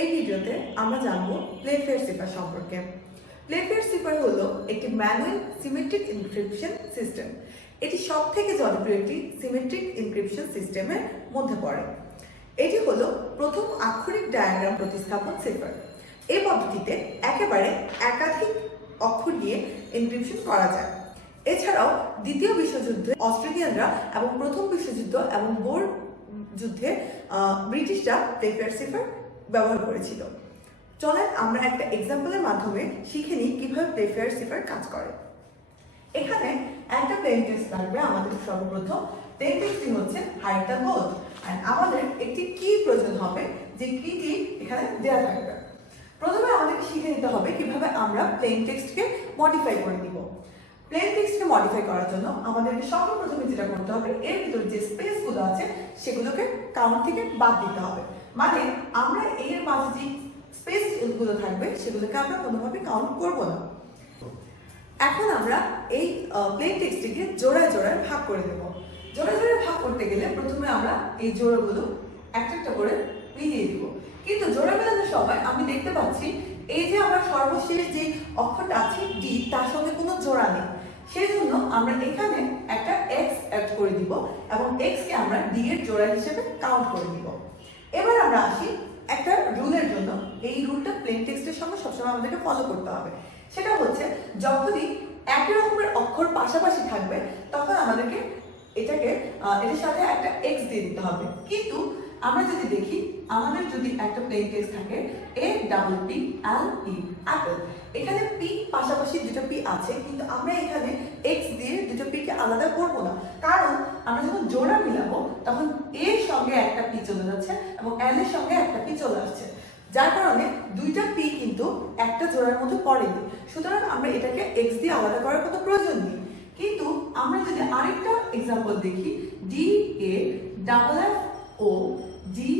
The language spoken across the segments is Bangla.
এই ভিডিওতে আমরা জানবো প্লেফেয়ার সিফার সম্পর্কে। প্লেফেয়ার সিফার হলো একটি ম্যানুয়াল সিমেট্রিক এনক্রিপশন সিস্টেম। এটি সবথেকে জনপ্রিয় একটি সিমেট্রিক এনক্রিপশন সিস্টেমের মধ্যে পড়ে। এটি হলো প্রথম আক্ষরিক ডায়াগ্রাম প্রতিস্থাপন সিফার। এই পদ্ধতিতে একেবারে একাধিক অক্ষর দিয়ে এনক্রিপশন করা যায়। এছাড়াও দ্বিতীয় বিশ্বযুদ্ধে অস্ট্রেলিয়ানরা এবং প্রথম বিশ্বযুদ্ধ এবং বোর যুদ্ধে ব্রিটিশরা প্লেফেয়ার সিফার ব্যবহার করেছিল। চলেন আমরা একটা এক্সাম্পলের মাধ্যমে শিখে নিই কিভাবে প্লেফেয়ার সিফার কাজ করে। এখানে একটা প্লেন টেক্সট লাগবে। আমাদের সর্বপ্রথম প্লেন টেক্সটটি হচ্ছে হাইড দ্য গোট, আর আমাদের একটি কি প্রয়োজন হবে, যে কিটি এখানে দেওয়া থাকবে। প্রথমে আমাদেরকে শিখে নিতে হবে কিভাবে আমরা প্লেন টেক্সটকে মডিফাই করে নিব। প্লেন টেক্সটকে মডিফাই করার জন্য আমাদেরকে সর্বপ্রথমে যেটা করতে হবে, এর ভিতরে যে স্পেসগুলো আছে সেগুলোকে কাউন্ট থেকে বাদ দিতে হবে। মানে আমরা এর মাঝে যে স্পেসগুলো থাকবে সেগুলোকে আমরা কোনোভাবে কাউন্ট করব না। এখন আমরা এই প্লেন টেক্সটটিকে জোড়ায় জোড়ায় ভাগ করে দেব। জোড়ায় জোড়ায় ভাগ করতে গেলে প্রথমে আমরা এই জোড়াগুলো একটা একটা করে মিলিয়ে দিব। কিন্তু জোড়া মেলানোর সময় আমি দেখতে পাচ্ছি এই যে আমার সর্বশেষ যে অক্ষরটা আছে ডি, তার সঙ্গে কোনো জোড়া নেই। সেই জন্য আমরা এখানে একটা এক্স অ্যাড করে দিব এবং এক্স কে আমরা ডি এর জোড়া হিসেবে কাউন্ট করে দিব। এবার আমরা আসি একটা রুলের জন্য। এই রুলটা প্লেন টেক্সটের সঙ্গে সবসময় আমাদেরকে ফলো করতে হবে। সেটা হচ্ছে যখনই একই রকমের অক্ষর পাশাপাশি থাকবে তখন আমাদেরকে এটার সাথে একটা এক্স দিয়ে দিতে হবে। কিন্তু আমরা যদি দেখি, আমাদের যদি একটা প্লেন টেক্সট থাকে এ ডাবল পি এল ই অ্যাপল, এখানে পি পাশাপাশি দুটো পি আছে, কিন্তু আমরা এখানে এক্স দিয়ে দুটো পি কে আলাদা করব না। কারণ আমরা যখন জোড়া মিলাবো তখন এর সঙ্গে একটা পি চলে যাচ্ছে এবং এল এর সঙ্গে একটা পি চলে আসছে, যার কারণে দুইটা পি কিন্তু একটা জোড়ার মধ্যে পড়েনি। সুতরাং আমরা এটাকে এক্স দিয়ে আলাদা করার কোনো প্রয়োজন নেই। কিন্তু আমরা যদি আরেকটা এক্সাম্পল দেখি, D A double F O D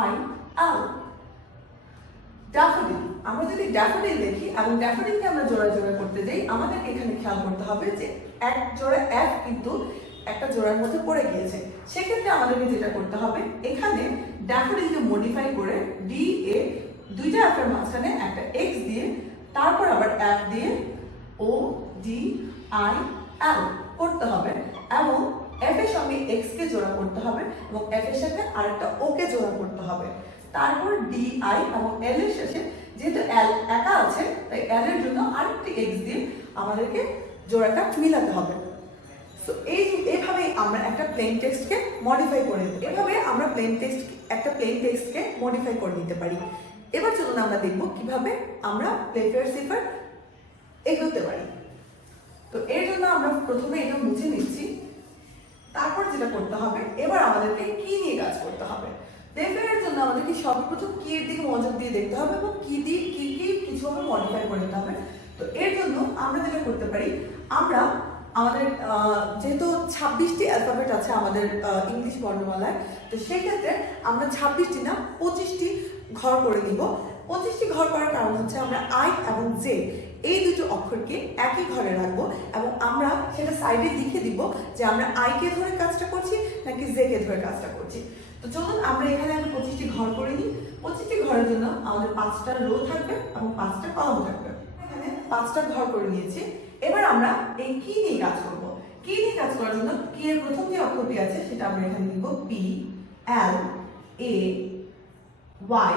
I L, daffodil. আমরা যদি ড্যাফোডিল দেখি এবং ড্যাফোডিলকে আমরা জোড়া জোড়া করতে যাই, আমাদের এখানে খেয়াল করতে হবে যে এক জোড়া এফ কিন্তু একটা জোড়ার মধ্যে পড়ে গিয়েছে। সেক্ষেত্রে আমাদেরকে যেটা করতে হবে, এখানে ড্যাফোডিলকে মডিফাই করে ডি এ দুইটা এফ এর মাঝখানে একটা এক্স দিয়ে তারপর আবার এফ দিয়ে ও ডি আই এল করতে হবে এবং এফ এর সঙ্গে এক্স কে জোড়া করতে হবে এবং এফ এর সাথে আরেকটা ও কে জোড়া করতে হবে। তারপর ডি আই এবং এল এর শেষে যেহেতু এল একা আছে তাই এল এর জন্য আরেকটি এক্স দিয়ে আমাদেরকে জোড়াটা মিলাতে হবে। সো এইভাবে আমরা একটা প্লেন টেক্সটকে মডিফাই করে নিতে এভাবে আমরা একটা প্লেন টেক্সটকে মডিফাই করে নিতে পারি। এবার চলুন আমরা দেখব কিভাবে আমরা প্লেফেয়ার সিফার এগোতে পারি। তো এর জন্য আমরা প্রথমে এটা মুছে নিচ্ছি। তারপর যেটা করতে হবে, এবার আমাদেরকে কি নিয়ে কাজ করতে হবে। প্লেফেয়ারের জন্য আমাদেরকে সর্বপ্রথম কি এর দিকে মনোযোগ দিয়ে দেখতে হবে এবং কি কিছুভাবে মডিফাই করে নিতে হবে। তো এর জন্য আমরা যেটা করতে পারি, আমরা আমাদের যেহেতু 26টি অ্যালফাবেট আছে আমাদের ইংলিশ বর্ণমালায়, তো সেই ক্ষেত্রে আমরা 26টি না 25টি ঘর করে নিব। 25টি ঘর করার কারণ হচ্ছে আমরা আই এবং জে এই দুটো অক্ষরকে একই ঘরে রাখবো এবং আমরা সেটা সাইডে লিখে দিব যে আমরা আই কে ধরে কাজটা করছি নাকি জে কে ধরে কাজটা করছি। তো চলুন আমরা এখানে 25টি ঘর করে নিই। 25টি ঘরের জন্য আমাদের 5টা রো থাকবে এবং 5টা কলাম থাকবে। এখানে 5টা ঘর করে নিয়েছি। এবার আমরা এই কি নিয়ে কাজ করব। কি নিয়ে কাজ করার জন্য কি এর প্রথম যে অক্ষরটি আছে সেটা আমরা এখানে লিখব P L A Y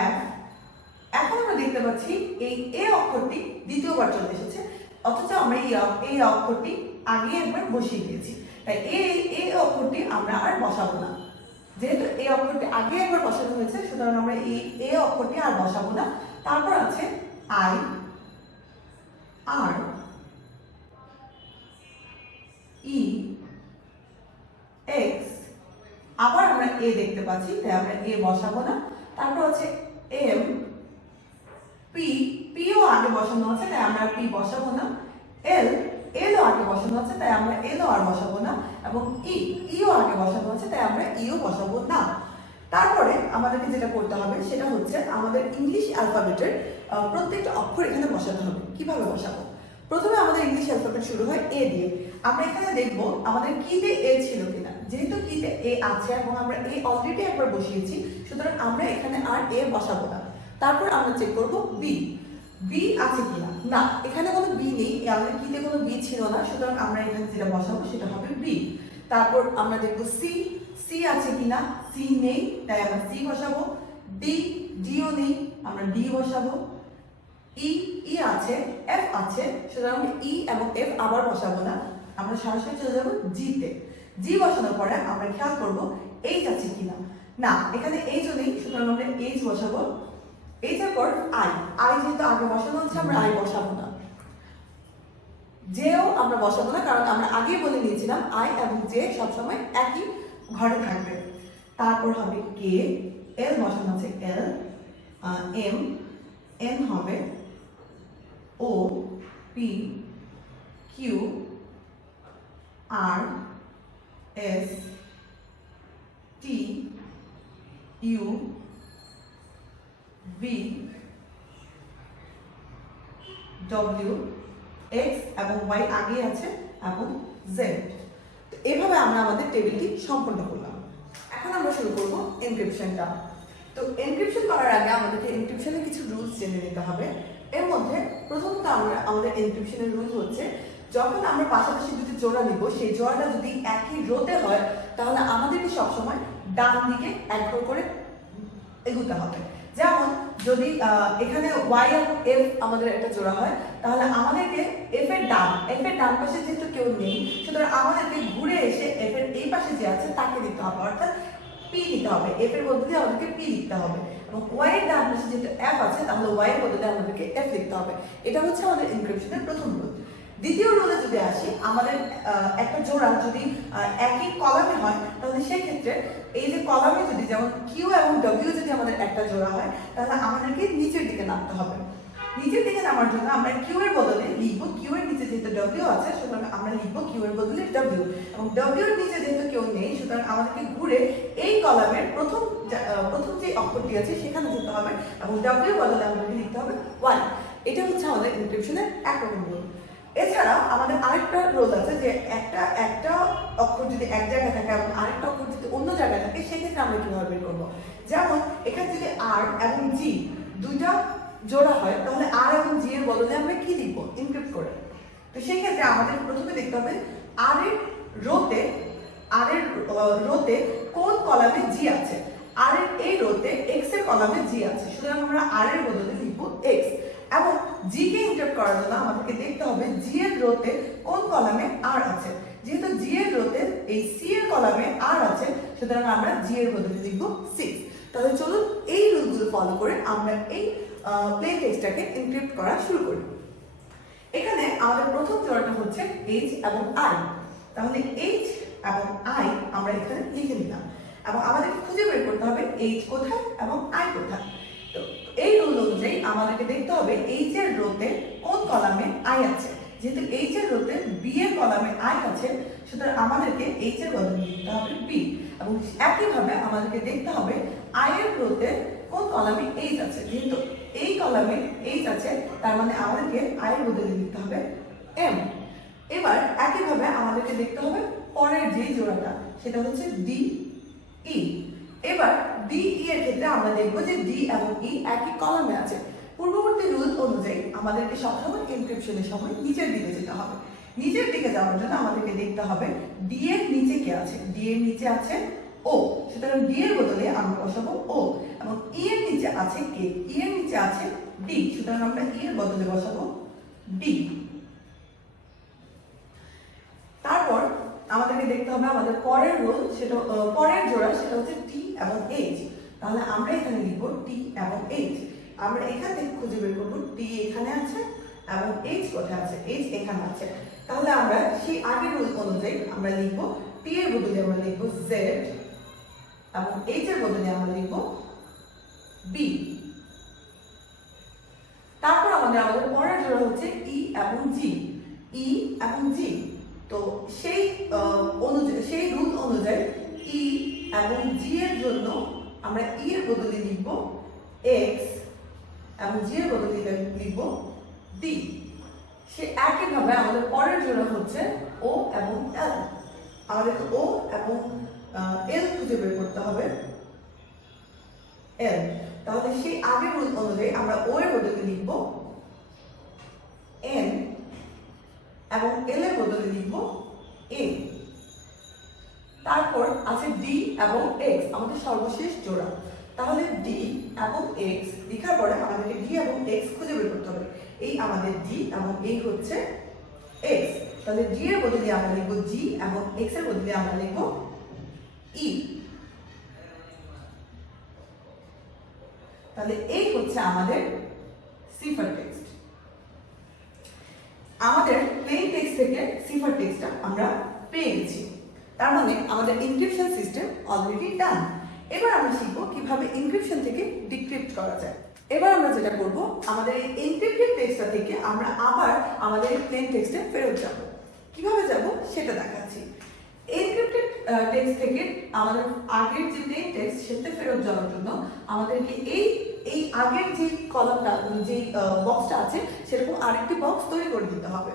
F. এখন আমরা দেখতে পাচ্ছি এই এ অক্ষরটি দ্বিতীয়বার চলে এসেছে, অথচ আমরা এই অক্ষরটি আগে একবার বসিয়ে দিয়েছি। তাই এই অক্ষরটি আমরা আর বসাবো না। যেহেতু এই অক্ষরটি আগে একবার বসানো হয়েছে সুতরাং আমরা এই অক্ষরটি আর বসাবো না। তারপর আছে আই আর ই এক্স, আবার আমরা এ দেখতে পাচ্ছি তাই আমরা এ বসাবো না। তারপর আছে এম পি, পিও আগে বসানো আছে তাই আমরা পি বসাবো না। এলও আগে বসানো আছে তাই আমরা এলও আর বসাবো না এবং ইও আগে বসানো আছে তাই আমরা ইও বসাবো না। তারপরে আমাদেরকে যেটা করতে হবে সেটা হচ্ছে আমাদের ইংলিশ অ্যালফাবেটের প্রত্যেকটা অক্ষর এখানে বসাতে হবে। কিভাবে বসাবো? প্রথমে আমাদের ইংলিশ অ্যালফাবেট শুরু হয় এ দিয়ে। আমরা এখানে দেখব আমাদের কিতে এ ছিল কিনা। যেহেতু কিতে এ আছে এবং আমরা এ অলরেডি একবার বসিয়েছি, সুতরাং আমরা এখানে আর এ বসাবো না। তারপর আমরা চেক করব বি, বি আছে কিনা। না, এখানে কোনো বি নেই, আমাদের কিতে কোনো বি ছিল না, সুতরাং আমরা এখানে যেটা বসাবো সেটা হবে বি। তারপর আমরা দেখব সি, সি আছে কিনা। সি নেই, তাই আমরা সি বসাবো। ডি, ডিও নেই, আমরা ডি বসাবো। ই, ই আছে। এফ আছে, সুতরাং আমরা ই এবং এফ আবার বসাবো না, আমরা সরাসরি চলে যাবো জি তে। জি বসানোর পরে আমরা খেয়াল করব এইচ আছে কিনা। না, এখানে এইচও নেই, সুতরাং আমরা এইচ বসাবো। এইচ এর পর আই, আই যেহেতু আগে বসানো হচ্ছে আমরা আই বসাবো না। জেও আমরা বসাবো না, কারণ আমরা আগেই বলে নিয়েছিলাম আই এবং জে সবসময় একই ঘরে থাকবে। তারপর হবে কে, এল বসানো আছে এল, এম, এন হবে O, P, Q, R, S, T, U, V, W, X এবং ওয়াই আগে আছে এবং জেড। তো এভাবে আমরা আমাদের টেবিলটি সম্পন্ন করলাম। এখন আমরা শুরু করব এনক্রিপশনটা। তো এনক্রিপশন করার আগে আমাদেরকে এনক্রিপশনের কিছু রুলস জেনে নিতে হবে। এর মধ্যে প্রথমত আমাদের এনক্রিপশনের রুল হচ্ছে, যখন আমরা পাশাপাশি দুটি জোড়া নিব, সেই জোড়াটা যদি একই রোতে হয় তাহলে আমাদেরকে সবসময় ডান দিকে এক ঘর করে এগোতে হবে। যেমন যদি এখানে ওয়াই এবং এফ আমাদের একটা জোড়া হয়, তাহলে আমাদেরকে এফ এর ডান পাশে যেহেতু কেউ নেই, সুতরাং আমাদেরকে ঘুরে এসে এফ এর এই পাশে যে আছে তাকে দিতে হবে, অর্থাৎ পি নিতে হবে। এফ এর বদলে আমাদেরকে পি লিখতে হবে, এবং ওয়াই এর ডান পাশে যেহেতু এফ আছে তাহলে ওয়াই এর বদলে আমাদেরকে এফ লিখতে হবে। এটা হচ্ছে আমাদের এনক্রিপশনের প্রথম রুল। দ্বিতীয় রুলে যদি আসি, আমাদের একটা জোড়া যদি একই কলামে হয় তাহলে সেই ক্ষেত্রে এই যে কলামে যদি যেমন কিউ এবং ডব্লিউ যদি আমাদের একটা জোড়া হয় তাহলে আমাদেরকে নিচের দিকে নামতে হবে। নিচের দিকে নামার জন্য আমরা কিউ এর বদলে লিখব, কিউ এর নিচে যেহেতু ডব্লিউ আছে সুতরাং আমরা লিখব কিউ এর বদলে ডব্লিউ, এবং ডব্লিউ এর নিচে যেহেতু কেউ নেই সুতরাং আমাদেরকে ঘুরে এই কলামের প্রথম যে অক্ষরটি আছে সেখানে যেতে হবে এবং ডব্লিউ এর বদলে আমাদেরকে লিখতে হবে ওয়াই। এটা হচ্ছে আমাদের এনক্রিপশনের একরকম রুল। এছাড়া আমাদের আরেকটা রুল আছে যে একটা অক্ষর যদি এক জায়গায় থাকে এবং আরেকটা অক্ষর যদি অন্য জায়গায় থাকে সেক্ষেত্রে আমরা কিভাবে বের করবো। যেমন এখানে যদি আর এবং জি দুইটা জোড়া হয় তাহলে আর এবং জি এর বদলে আমরা কি লিখবো ইনক্রিপ্ট করে। তো সেই ক্ষেত্রে আমাদের প্রথমে দেখতে হবে আর এর রোতে কোন কলামে জি আছে। আর এর এই রোতে এক্স এর কলামে জি আছে, সুতরাং আমরা আর এর বদলে লিখবো এক্স। এবং জি কে ইনক্রিপ্ট করার জন্য আমাদেরকে দেখতে হবে জি এর রোতে কোন কলামে আর আছে। যেহেতু জি এর রোতে এই সি এর কলামে আর আছে সুতরাং আমরা জি এর বদলে লিখবো 6। তাহলে চলুন এই রুলগুলো ফলো করে আমরা এই প্লেন টেক্সটটাকে এনক্রিপ্ট করা শুরু করি। এখানে আমাদের প্রথম জোড়াটা হচ্ছে এইচ এবং আই। তাহলে এইচ এবং আই আমরা এখানে লিখে নিলাম এবং আমাদেরকে খুঁজে বের করতে হবে এইচ কোথায় এবং আই কোথায়। তো এই রুল অনুযায়ী আমাদেরকে দেখতে হবে এইচ এর রোতে কোন কলামে আই আছে। যেহেতু এইচ এর রোতে বি এর কলামে আই আছে সুতরাং আমাদেরকে এইচ এর বদলে লিখতে হবে বি, এবং একইভাবে আমাদেরকে দেখতে হবে আই এর রোতে কোন কলামে এইচ আছে। যেহেতু এই কলামে এইচ আছে তার মানে আমাদেরকে আই এর বদলে লিখতে হবে এম। এবার একইভাবে আমাদেরকে দেখতে হবে পরের যে জোড়াটা সেটা হচ্ছে ডি ই। এবার ডি ই এর ক্ষেত্রে আমরা দেখব যে ডি এবং ই একই কলামে আছে। পূর্ববর্তী রুল অনুযায়ী আমাদেরকে সবসময় এনক্রিপশনের সময় নিচের দিকে যেতে হবে। নিচের দিকে যাওয়ার জন্য আমাদেরকে দেখতে হবে ডি এর নিচে কে আছে। ডি এর নিচে আছে ও, সুতরাং ডি এর বদলে আমরা বসাবো ও, এবং ই এর নিচে আছে কে। ই এর নিচে আছে ডি, সুতরাং আমরা ই এর বদলে বসাবো ডি। তারপর আমাদেরকে দেখতে হবে আমাদের পরের রোল সেটা পরের জোড়া সেটা হচ্ছে টি এবং এইচ। তাহলে আমরা এখানে লিখব টি এবং এইচ। আমরা এখান থেকে খুঁজে বের করবো টি এখানে আছে এবং এইচ কোথায় আছে। এইচ এখানে আছে। তাহলে আমরা সেই আগের রুল অনুযায়ী আমরা লিখব টি এর বদলে আমরা লিখব জেড এবং এইচ এর বদলে আমরা লিখব বি। তারপর আমাদের পরের জোড়া হচ্ছে ই এবং জি। ই এবং জি, তো সেই রুল অনুযায়ী ই এবং জি এর জন্য আমরা ই এর বদলে লিখব এক্স এবং জি এর বদলে লিখব ডি। সে একইভাবে আমাদের পরের জোড়া হচ্ছে ও এবং এল। আমাদের ও এবং এল খুঁজে বের করতে হবে। এল, তাহলে সেই আগের রুল অনুযায়ী আমরা ও এর বদলে লিখব এন এবং এল এর বদলে লিখব এ। তারপর আছে ডি এবং এক্স, আমাদের সর্বশেষ জোড়া। তাহলে ডি এবং এক্স লেখার পরে আমাদেরকে ডি এবং এক্স খুঁজে বের করতে হবে। এই আমাদের ডি এবং এই হচ্ছে এক্স। তাহলে ডি এর বদলে আমরা লিখব জি এবং এক্স এর বদলে আমরা লিখব ই। তাহলে এই হচ্ছে আমাদের সিফার টেক্সট। আমাদের প্লেন টেক্সট থেকে সিফার টেক্সটটা আমরা পেয়ে গেছি। তার মানে আমাদের এনক্রিপশন সিস্টেম অলরেডি ডান। এবার আমরা শিখব কিভাবে এনক্রিপশন থেকে ডিক্রিপ্ট করা যায়। এবার আমরা যেটা করব, আমাদের এই এনক্রিপ্টেড টেক্সটটা থেকে আমরা আবার আমাদের প্লেন টেক্সটে ফেরত যাব। কিভাবে যাব সেটা দেখাচ্ছি। এনক্রিপ্টেড টেক্সট থেকে আমাদের আগের যে প্লেন টেক্সট সেটাতে ফেরত যাওয়ার জন্য আমাদেরকে এই আগের যে কলামটা, যে বক্সটা আছে সেরকম আরেকটি বক্স তৈরি করে দিতে হবে।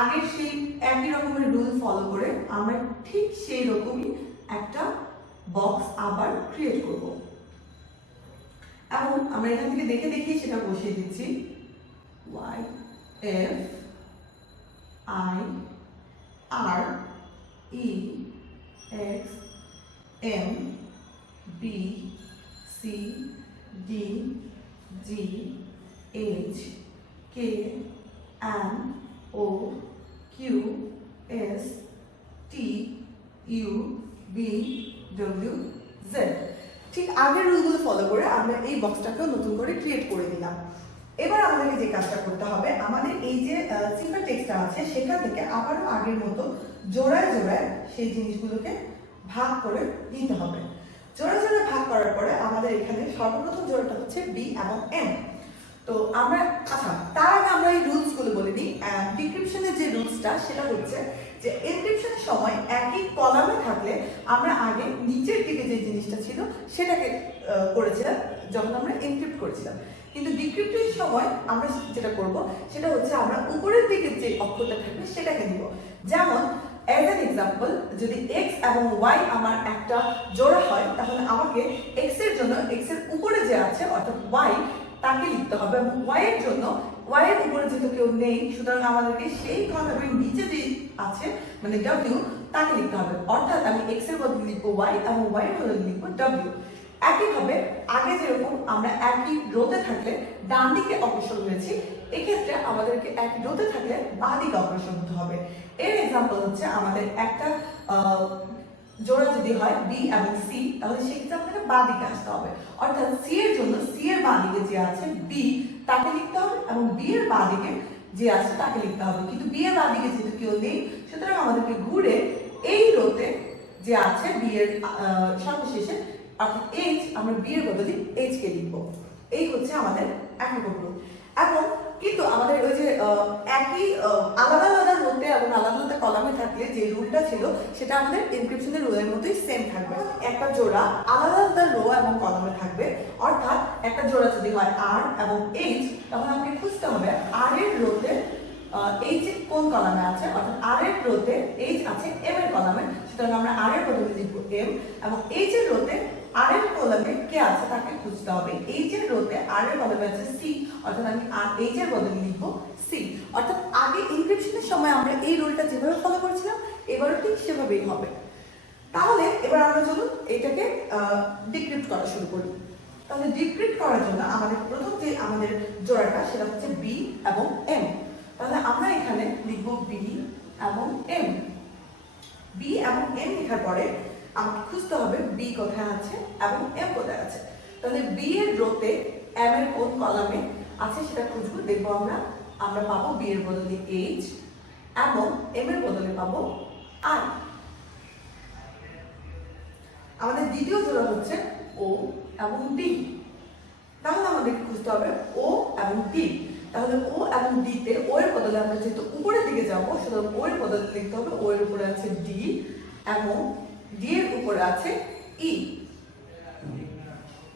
আগের সেই একই রকমের রুল ফলো করে আমরা ঠিক সেই রকমই একটা বক্স আবার ক্রিয়েট করব। এখন আমরা এখান থেকে দেখে দেখে সেটা বসিয়ে দিচ্ছি। y f i r e x m b c d g h k n o q s t u v w z। ঠিক আগের রুলগুলো ফলো করে আমরা এই বক্সটাকেও নতুন করে ক্রিয়েট করে দিলাম। এবার আমাদেরকে যে কাজটা করতে হবে, আমাদের এই যে সিফার টেক্সটটা আছে সেখান থেকে আবারও আগের মতো জোড়ায় জোড়ায় সেই জিনিসগুলোকে ভাগ করে দিতে হবে। জোড়ায় জোড়ায় ভাগ করার পরে আমাদের এখানে সর্বপ্রথম জোড়াটা হচ্ছে বি এবং এম। তো আমরা তার আগে আমরা এই রুলসগুলো বলে দিই। ডিক্রিপশনের যে রুলসটা সেটা হচ্ছে যে এনক্রিপশনের সময় একই কলামে থাকলে আমরা আগে নিচের দিকে যে জিনিসটা ছিল সেটাকে করেছিলাম যখন আমরা এনক্রিপ্ট করেছিলাম, কিন্তু ডিক্রিপ্টের সময় আমরা যেটা করব সেটা হচ্ছে আমরা উপরের দিকে যে অক্ষরটা থাকবে সেটাকে নিব। যেমন অ্যাজ অ্যান এক্সাম্পল, যদি এক্স এবং ওয়াই আমার একটা জোড়া হয় তাহলে আমাকে এক্স এর জন্য এক্স এর উপরে যে আছে অর্থাৎ ওয়াই তাকে লিখতে হবে, এবং ওয়াই এর জন্য ওয়াই এর উপরে যেহেতু কেউ নেই সুতরাং আমাদেরকে সেই কলামের নিচে যে আছে মানে ডব্লিউ তাকে লিখতে হবে। অর্থাৎ আমি এক্স এর বদলে লিখবো ওয়াই এবং ওয়াই এর বদলে লিখবো ডব্লিউ। একইভাবে আগে যেরকম আমরা একই রোতে থাকলে ডান দিকে অগ্রসর হয়েছি, এক্ষেত্রে আমাদেরকে একই রোতে থাকলে বাঁ দিকে অগ্রসর হতে হবে। এর এক্সাম্পল হচ্ছে আমাদের একটা জোড়া যদি হয় বি এবং সি তাহলে সেক্ষেত্রে আপনাকে বাঁ দিকে আসতে হবে। অর্থাৎ সি এর জন্য সি এর বাঁ দিকে যে আছে বি তাকে লিখতে হবে এবং বি এর বাঁ দিকে যে আছে তাকে লিখতে হবে, কিন্তু বি এর বাঁ দিকে যেহেতু কেউ নেই সুতরাং আমাদেরকে ঘুরে এই রোতে যে আছে বি এর সর্বশেষে অর্থাৎ এইচ আমরা বি এর বদলে এইচ কে লিখব। এই হচ্ছে আমাদের এক নম্বর রুল। এবং কিন্তু আমাদের ওই যে একই আলাদা আলাদা রোতে এবং আলাদা আলাদা কলামে থাকলে যে রুলটা ছিল সেটা আমাদের এনক্রিপশনের রুলের মতোই সেম থাকবে। একটা জোড়া আলাদা আলাদা রো এবং কলামে থাকবে, অর্থাৎ একটা জোড়া যদি হয় আর এবং এইচ তখন আমাকে খুঁজতে হবে আর এর রোতে এইচ কোন কলামে আছে, অর্থাৎ আর এর রোতে এইচ আছে এম এর কলামে, সুতরাং আমরা আর এর বদলে লিখব এম, এবং এইচ এর রোতে আর এর কলামে কে আছে তাকে খুঁজতে হবে। এইচ এর রোতে আর এর কলামে আছে সি, অর্থাৎ আমি আর এইচ এর বদলে লিখব সি। অর্থাৎ আগে এনক্রিপশনের সময় আমরা এই রুলটা যেভাবে ফলো করেছিলাম এবারও ঠিক সেভাবেই হবে। তাহলে এবার আমরা চলুন এটাকে ডিক্রিপ্ট করা শুরু করি। তাহলে ডিক্রিপ্ট করার জন্য আমাদের প্রথম যে আমাদের জোড়াটা সেটা হচ্ছে বি এবং এম। তাহলে আমরা এখানে লিখব বি এবং এম। বি এবং এম লেখার পরে আমাকে খুঁজতে হবে বি কোথায় আছে এবং এম কোথায় আছে। তাহলে বি এর রোতে এম এর কোন কলামে আছে সেটা খুঁজবো, দেখবো আমরা পাবো বি এর বদলে এইচ এবং এম এর বদলে পাবো আই। আমাদের দ্বিতীয় জোড়া হচ্ছে ও এবং ডি। তাহলে আমাদেরকে খুঁজতে হবে ও এবং ডি। তাহলে ও এবং ডি তে ও এর বদলে আমরা যেহেতু উপরের দিকে যাবো সুতরাং ও এর বদলে লিখতে হবে ও এর উপরে আছে ডি এবং ডি এর উপরে আছে ই।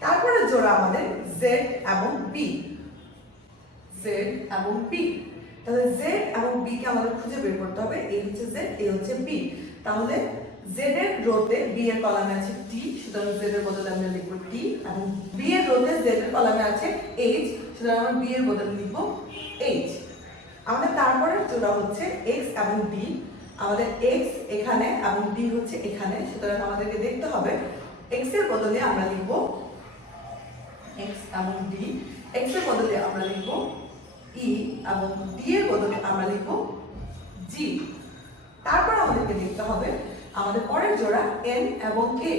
তারপরে জোড়া আমাদের জেড এবং বি। জেড এবং বি, তাহলে জেড এবং বি কে আমাদের খুঁজে বের করতে হবে। এই হচ্ছে জেড, এই হচ্ছে বি। তাহলে z এর রোতে b এর কলামে আছে t, সুতরাং z এর বদলে আমরা লিখব t, এবং b এর রোতে z এর কলামে আছে h, সুতরাং আমরা b এর বদলে লিখব h। আমাদের তারপরের জোড়া হচ্ছে x এবং d, আমাদের x এখানে এবং d হচ্ছে এখানে, সুতরাং আমাদেরকে দেখতে হবে x এর বদলে আমরা লিখব x এবং d, x এর বদলে আমরা লিখব e এবং d এর বদলে আমরা লিখব g। তারপর আমাদেরকে দেখতে হবে আমাদের পরের জোড়া n এবং a,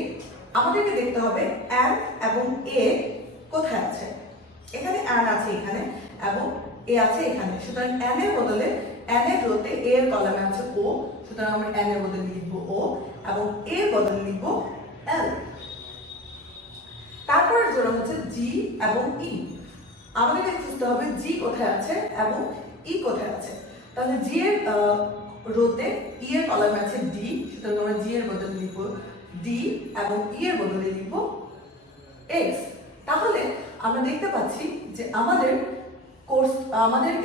আমাদেরকে দেখতে হবে n এবং a কোথায় আছে। এখানে n আছে এখানে এবং a আছে এখানে, সুতরাং n এর বদলে n এর রোতে a এর কলামে আছে o, সুতরাং আমরা n এর বদলে লিখব o এবং a এর বদলে লিখব l। তারপরের জোড়া হচ্ছে g এবং e, আমাদেরকে খুঁজতে হবে g কোথায় আছে এবং e কোথায় আছে। তাহলে g এর রোতে e এর কলামে আছে d, সুতরাং আমরা g এর বদলে লিখব d এবং e এর বদলে লিখব x। তাহলে আমরা দেখতে পাচ্ছি যে আমাদের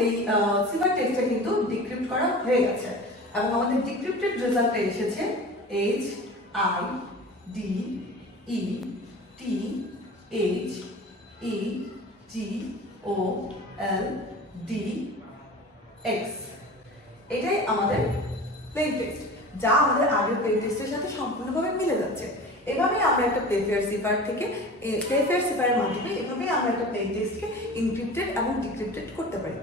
এই সিফার টেক্সটটা কিন্তু ডিক্রিপ্ট করা হয়ে গেছে এবং আমাদের ডিক্রিপ্টেড রেজাল্টটা এসেছে h i d e t h e g o l d x। এটাই আমাদের প্লেন টেক্সট, যা আমাদের আগের প্লেন টেক্সটের সাথে সম্পূর্ণভাবে মিলে যাচ্ছে। এভাবেই আমরা একটা প্লেফেয়ার সিফার থেকে প্লেফেয়ার সিফারের মাধ্যমে এভাবেই আমরা একটা প্লেন টেক্সটকে এনক্রিপ্টেড এবং ডিক্রিপ্টেড করতে পারি।